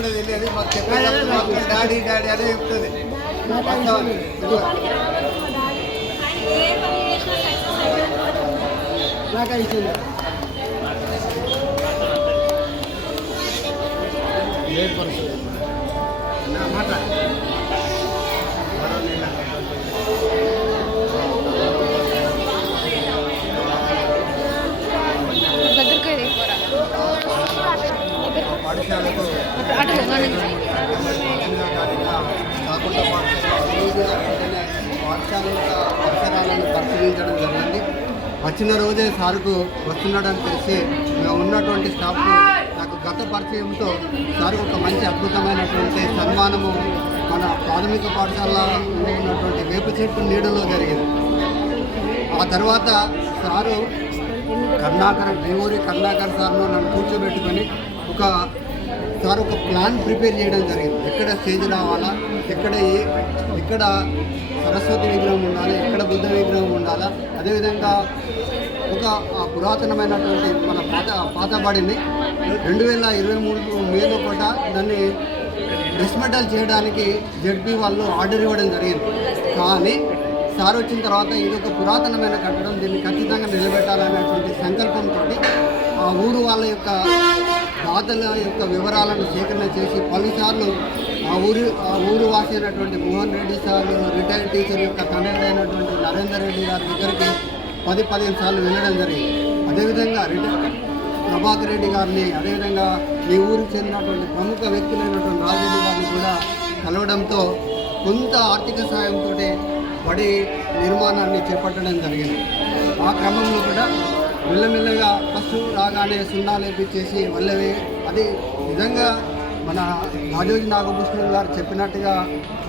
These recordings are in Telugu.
కూడా తెలియదు. మాకు చెప్పేటప్పుడు డాడీ డాడీ అనే చెప్తుంది. నాకు ఇచ్చింది మాట పాఠశాలకు కాకుండా పాఠశాల యొక్క పరిసరాలను పరిశీలించడం జరిగింది. వచ్చిన రోజే సార్కు వస్తున్నాడని తెలిసి మేము ఉన్నటువంటి స్టాఫ్ నాకు గత పరిచయంతో సార్కు ఒక మంచి అద్భుతమైనటువంటి సన్మానము మన ప్రాథమిక పాఠశాలలో ఉన్నటువంటి వేప చెట్టు నీడలో జరిగింది. ఆ తర్వాత సారు దేవూరి కరుణాకర్ సార్ను నన్ను కూర్చోబెట్టుకొని ఒక ప్లాన్ ప్రిపేర్ చేయడం జరిగింది. ఎక్కడ స్టేజ్ రావాలా, ఎక్కడ సరస్వతి విగ్రహం ఉండాలి, ఎక్కడ బుద్ధ విగ్రహం ఉండాలా, అదేవిధంగా ఒక పురాతనమైనటువంటి మన పాతబడిని 2023 మేలో పూట దాన్ని డిస్మెటల్ చేయడానికి జడ్పీ వాళ్ళు ఆర్డర్ ఇవ్వడం జరిగింది. కానీ సార్ వచ్చిన తర్వాత ఇది ఒక పురాతనమైన కట్టడం, దీన్ని ఖచ్చితంగా నిలబెట్టాలనేటువంటి సంకల్పంతో ఆ ఊరు వాళ్ళ యొక్క దాతల యొక్క వివరాలను సేకరణ చేసి పలుసార్లు ఆ ఊరు వాసి అయినటువంటి Mohan Reddy sir, retired teacher యొక్క తండ్రి నరేందర్ రెడ్డి గారి దగ్గరికి 10-15 సార్లు వెళ్ళడం జరిగింది. అదేవిధంగా ప్రభాకర్ రెడ్డి గారిని, అదేవిధంగా ఈ ఊరికి చెందినటువంటి ప్రముఖ వ్యక్తులైనటువంటి రాజరెడ్డి గారిని కూడా కలవడంతో కొంత ఆర్థిక సాయంతో బడి నిర్మాణాన్ని చేపట్టడం జరిగింది. ఆ క్రమంలో కూడా మెల్లమెల్లగా ఫస్ట్ రాగానే సున్నాలు వేపించేసి వల్లవే అది నిజంగా మన రాజోజీ నాగభూషణం గారు చెప్పినట్టుగా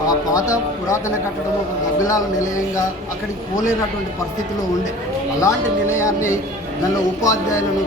ఆ పాత పురాతన కట్టడం ఒక గబ్బిలాల నిలయంగా అక్కడికి పోలేనటువంటి పరిస్థితిలో ఉండే అలాంటి నిలయాన్ని దానిలో ఉపాధ్యాయులను